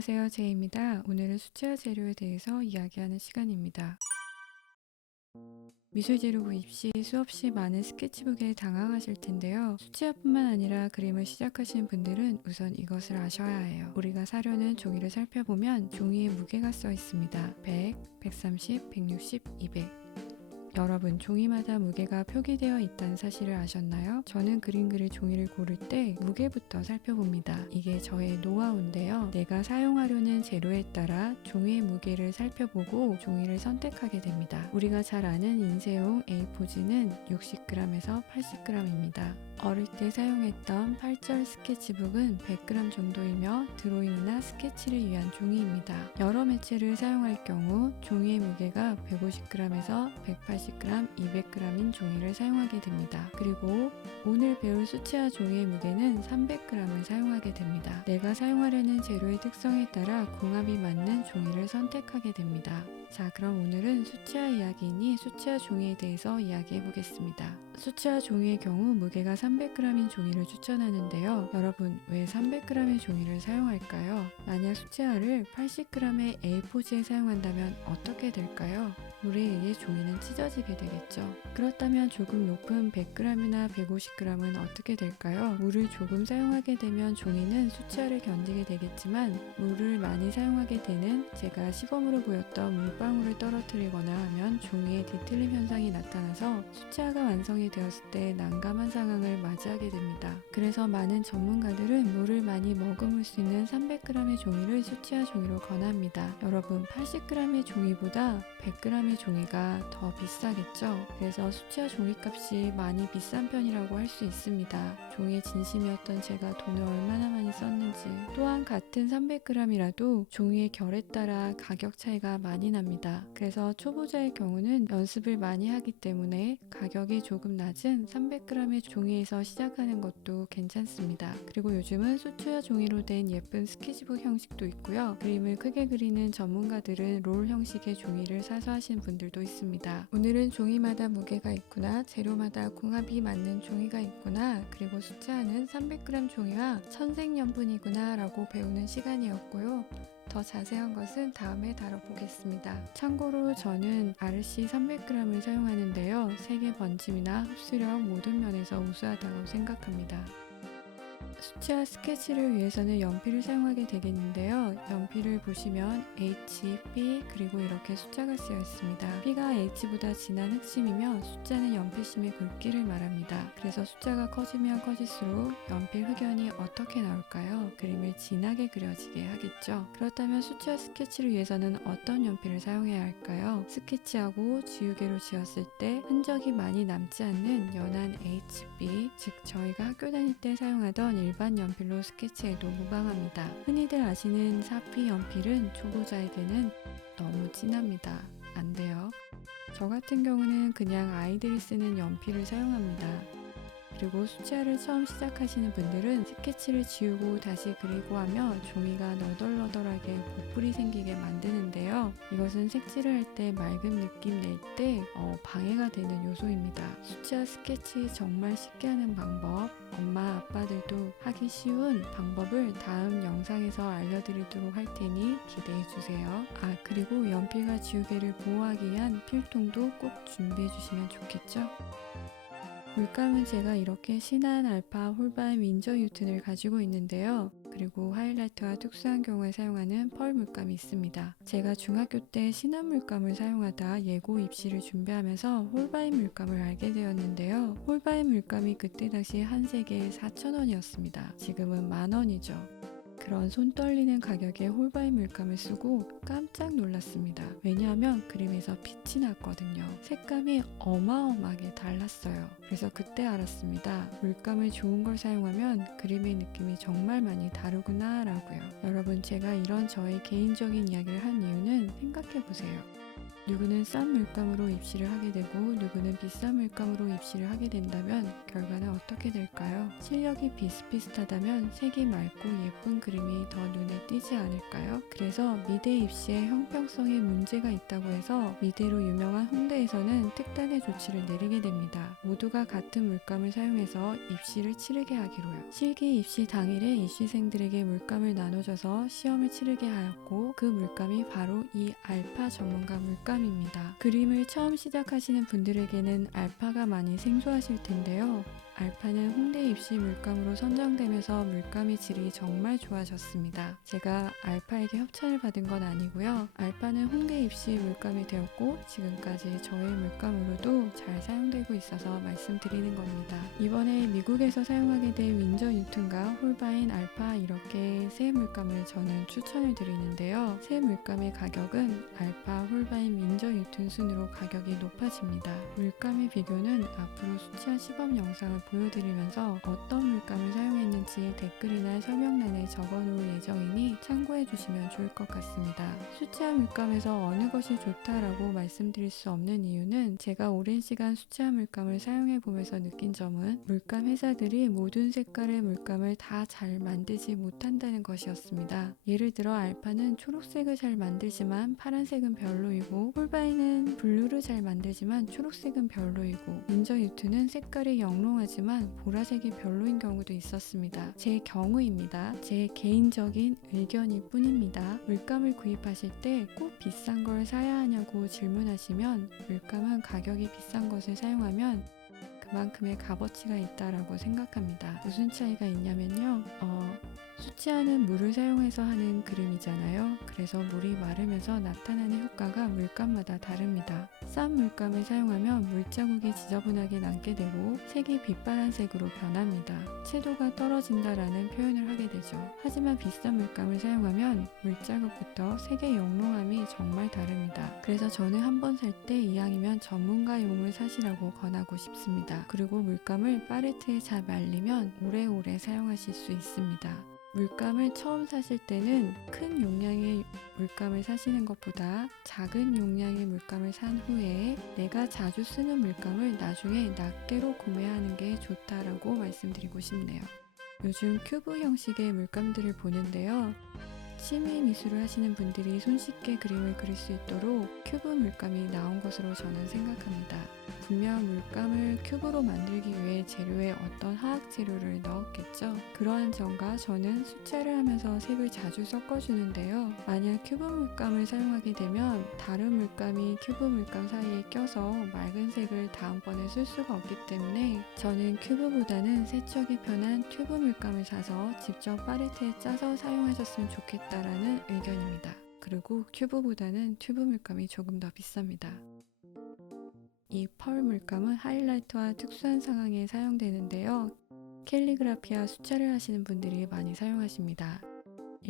안녕하세요. 제이입니다. 오늘은 수채화 재료에 대해서 이야기하는 시간입니다. 미술 재료부 입시 수업 시 많은 스케치북에 당황하실 텐데요. 수채화뿐만 아니라 그림을 시작하시는 분들은 우선 이것을 아셔야 해요. 우리가 사려는 종이를 살펴보면 종이에 무게가 써 있습니다. 100, 130, 160, 200. 여러분, 종이마다 무게가 표기되어 있다는 사실을 아셨나요? 저는 그림 그릴 종이를 고를 때 무게부터 살펴봅니다. 이게 저의 노하우인데요. 내가 사용하려는 재료에 따라 종이의 무게를 살펴보고 종이를 선택하게 됩니다. 우리가 잘 아는 인쇄용 A4지는 60g에서 80g입니다. 어릴 때 사용했던 8절 스케치북은 100g 정도이며 드로잉이나 스케치를 위한 종이입니다. 여러 매체를 사용할 경우 종이의 무게가 150g에서 180g, 200g인 종이를 사용하게 됩니다. 그리고 오늘 배울 수채화 종이의 무게는 300g을 사용하게 됩니다. 내가 사용하려는 재료의 특성에 따라 궁합이 맞는 종이를 선택하게 됩니다. 자, 그럼 오늘은 수채화 이야기이니 수채화 종이에 대해서 이야기해 보겠습니다. 수채화 종이의 경우 무게가 300g인 종이를 추천하는데요. 여러분, 왜 300g의 종이를 사용할까요? 만약 수채화를 80g의 A4지에 사용한다면 어떻게 될까요? 물에 의해 종이는 찢어지게 되겠죠. 그렇다면 조금 높은 100g이나 150g은 어떻게 될까요? 물을 조금 사용하게 되면 종이는 수채화를 견디게 되겠지만 물을 많이 사용하게 되는 제가 시범으로 보였던 물방울을 떨어뜨리거나 하면 종이에 뒤틀림 현상이 나타나서 수채화가 완성이 되었을 때 난감한 상황을 맞이하게 됩니다. 그래서 많은 전문가들은 물을 많이 머금을 수 있는 300g의 종이를 수채화 종이로 권합니다. 여러분 80g의 종이보다 100g의 종이가 더 비싸겠죠? 그래서 수채화 종이값이 많이 비싼 편이라고 할 수 있습니다. 종이에 진심이었던 제가 돈을 얼마나 많이 썼는지 또한 같은 300g이라도 종이의 결에 따라 가격 차이가 많이 납니다. 그래서 초보자의 경우는 연습을 많이 하기 때문에 가격이 조금 낮은 300g의 종이에서 시작하는 것도 괜찮습니다. 그리고 요즘은 수채화 종이로 된 예쁜 스케치북 형식도 있고요. 그림을 크게 그리는 전문가들은 롤 형식의 종이를 사서 하시는 분들도 있습니다. 오늘은 종이마다 무게가 있구나, 재료마다 궁합이 맞는 종이가 있구나, 그리고 수채화는 300g 종이와 천생연분이구나 라고 배우는 시간이었고요. 더 자세한 것은 다음에 다뤄보겠습니다. 참고로 저는 RC 300g을 사용하는데요. 색의 번짐이나 흡수력 모든 면에서 우수하다고 생각합니다. 수채화 스케치를 위해서는 연필을 사용하게 되겠는데요. 연필을 보시면 H, B 그리고 이렇게 숫자가 쓰여 있습니다. B가 H보다 진한 흑심이며 숫자는 연필심의 굵기를 말합니다. 그래서 숫자가 커지면 커질수록 연필 흑연이 어떻게 나올까요? 그림을 진하게 그려지게 하겠죠. 그렇다면 수채화 스케치를 위해서는 어떤 연필을 사용해야 할까요? 스케치하고 지우개로 지었을 때 흔적이 많이 남지 않는 연한 HB, 즉 저희가 학교 다닐 때 사용하던 일반 연필로 스케치해도 무방합니다. 흔히들 아시는 사피 연필은 초보자에게는 너무 진합니다. 안 돼요. 저 같은 경우는 그냥 아이들이 쓰는 연필을 사용합니다. 그리고 수채화를 처음 시작하시는 분들은 스케치를 지우고 다시 그리고 하며 종이가 너덜너덜하게 보풀이 생기게 만드는데요. 이것은 색칠을 할 때 맑은 느낌 낼때 어, 방해가 되는 요소입니다. 수채화 스케치 정말 쉽게 하는 방법 엄마 아빠들도 하기 쉬운 방법을 다음 영상에서 알려드리도록 할 테니 기대해 주세요. 아 그리고 연필과 지우개를 보호하기 위한 필통도 꼭 준비해 주시면 좋겠죠? 물감은 제가 이렇게 신한 알파 홀바임 윈저 유튼을 가지고 있는데요. 그리고 하이라이트와 특수한 경우에 사용하는 펄 물감이 있습니다. 제가 중학교 때 신한 물감을 사용하다 예고 입시를 준비하면서 홀바임 물감을 알게 되었는데요. 홀바임 물감이 그때 당시 한 색에 4,000원이었습니다. 지금은 만원이죠. 그런 손 떨리는 가격에 홀바임 물감을 쓰고 깜짝 놀랐습니다. 왜냐하면 그림에서 빛이 났거든요. 색감이 어마어마하게 달랐어요. 그래서 그때 알았습니다. 물감을 좋은 걸 사용하면 그림의 느낌이 정말 많이 다르구나 라고요. 여러분 제가 이런 저의 개인적인 이야기를 한 이유는 생각해 보세요. 누구는 싼 물감으로 입시를 하게 되고 누구는 비싼 물감으로 입시를 하게 된다면 결과는 어떻게 될까요? 실력이 비슷비슷하다면 색이 맑고 예쁜 그림이 더 눈에 띄지 않을까요? 그래서 미대 입시에 형평성에 문제가 있다고 해서 미대로 유명한 홍대에서는 특단의 조치를 내리게 됩니다. 모두가 같은 물감을 사용해서 입시를 치르게 하기로요. 실기 입시 당일에 입시생들에게 물감을 나눠줘서 시험을 치르게 하였고 그 물감이 바로 이 알파 전문가 물감 입니다. 그림을 처음 시작하시는 분들에게는 알파가 많이 생소하실 텐데요. 알파는 홍대 입시 물감으로 선정되면서 물감의 질이 정말 좋아졌습니다. 제가 알파에게 협찬을 받은 건 아니고요. 알파는 홍대 입시 물감이 되었고 지금까지 저의 물감으로도 잘 사용되고 있어서 말씀드리는 겁니다. 이번에 미국에서 사용하게 될 윈저 유툰과 홀바인 알파 이렇게 세 물감을 저는 추천을 드리는데요. 세 물감의 가격은 알파, 홀바인, 윈저 유툰 순으로 가격이 높아집니다. 물감의 비교는 앞으로 수치화 시범 영상을 보여드리면서 어떤 물감을 사용했는지 댓글이나 설명란에 적어놓을 예정이니 참고해 주시면 좋을 것 같습니다. 수치화 물감에서 어느 것이 좋다라고 말씀드릴 수 없는 이유는 제가 오랜 시간 수치화 물감을 사용해 보면서 느낀 점은 물감 회사들이 모든 색깔의 물감을 다 잘 만들지 못한다는 것이었습니다. 예를 들어 알파는 초록색을 잘 만들지만 파란색은 별로이고 홀바이는 블루를 잘 만들지만 초록색은 별로이고 윈저 유투는 색깔이 영롱하지 만 보라색이 별로인 경우도 있었습니다. 제 경우입니다. 제 개인적인 의견일 뿐입니다. 물감을 구입하실 때 꼭 비싼 걸 사야 하냐고 질문하시면 물감은 가격이 비싼 것을 사용하면 그만큼의 값어치가 있다라고 생각합니다. 무슨 차이가 있냐면요. 어, 수치화는 물을 사용해서 하는 그림이잖아요. 그래서 물이 마르면서 나타나는 효과가 물감마다 다릅니다. 싼 물감을 사용하면 물자국이 지저분하게 남게 되고 색이 빛바란색으로 변합니다. 채도가 떨어진다라는 표현을 하게 되죠. 하지만 비싼 물감을 사용하면 물자국부터 색의 영롱함이 정말 다릅니다. 그래서 저는 한 번 살 때 이왕이면 전문가용을 사시라고 권하고 싶습니다. 그리고 물감을 팔레트에 잘 말리면 오래오래 사용하실 수 있습니다. 물감을 처음 사실 때는 큰 용량의 물감을 사시는 것보다 작은 용량의 물감을 산 후에 내가 자주 쓰는 물감을 나중에 낱개로 구매하는 게 좋다라고 말씀드리고 싶네요. 요즘 큐브 형식의 물감들을 보는데요. 취미 미술을 하시는 분들이 손쉽게 그림을 그릴 수 있도록 큐브 물감이 나온 것으로 저는 생각합니다. 분명 물감을 큐브로 만들기 위해 재료에 어떤 화학 재료를 넣었겠죠. 그러한 점과 저는 수채를 하면서 색을 자주 섞어주는데요. 만약 큐브 물감을 사용하게 되면 다른 물감이 큐브 물감 사이에 껴서 맑은 색을 다음번에 쓸 수가 없기 때문에 저는 큐브보다는 세척이 편한 튜브 물감을 사서 직접 팔레트에 짜서 사용하셨으면 좋겠다 라는 의견입니다. 그리고 큐브보다는 튜브 물감이 조금 더 비쌉니다. 이 펄 물감은 하이라이트와 특수한 상황에 사용되는데요. 캘리그라피와 수채를 하시는 분들이 많이 사용하십니다.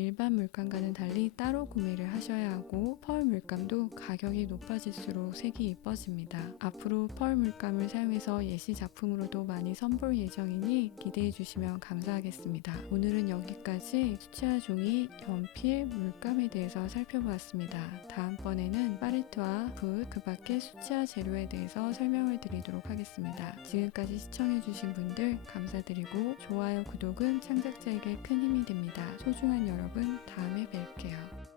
일반 물감과는 달리 따로 구매를 하셔야 하고 펄 물감도 가격이 높아질수록 색이 이뻐집니다. 앞으로 펄 물감을 사용해서 예시 작품으로도 많이 선볼 예정이니 기대해 주시면 감사하겠습니다. 오늘은 여기까지 수채화 종이, 연필, 물감에 대해서 살펴보았습니다. 다음번에는 팔레트와 붓, 그 밖에 수채화 재료에 대해서 설명을 드리도록 하겠습니다. 지금까지 시청해 주신 분들 감사드리고 좋아요, 구독은 창작자에게 큰 힘이 됩니다. 소중한 여러분 다음에 뵐게요.